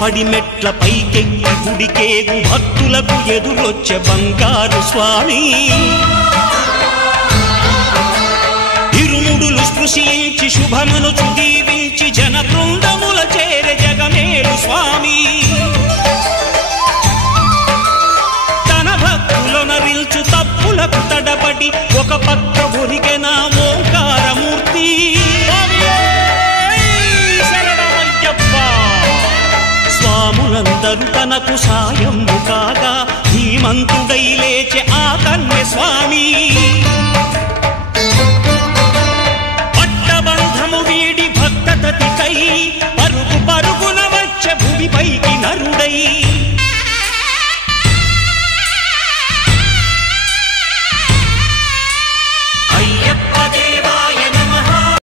పడి మెట్ల పైకెక్కి గుడికేగు భక్తులకు ఎదురొచ్చే బంగారు స్వామి ఇరుముడులు స్పృశించి శుభమనుచు దీవించి జన బృందముల చేరే జగమేలు స్వామి తన భక్తులనరిల్చు తప్పులకు తడబడి ఒక పక్క ఒరిగెన ఓంకారమూర్తి స్వాములందరూ తనకు సాయము కాగా ధీమంతుడై లేచే ఆ కన్య స్వామి పట్టబంధము వీడి భక్తతతికై పరుగు పరుగున వచ్చే భూమిపైకి నరుడై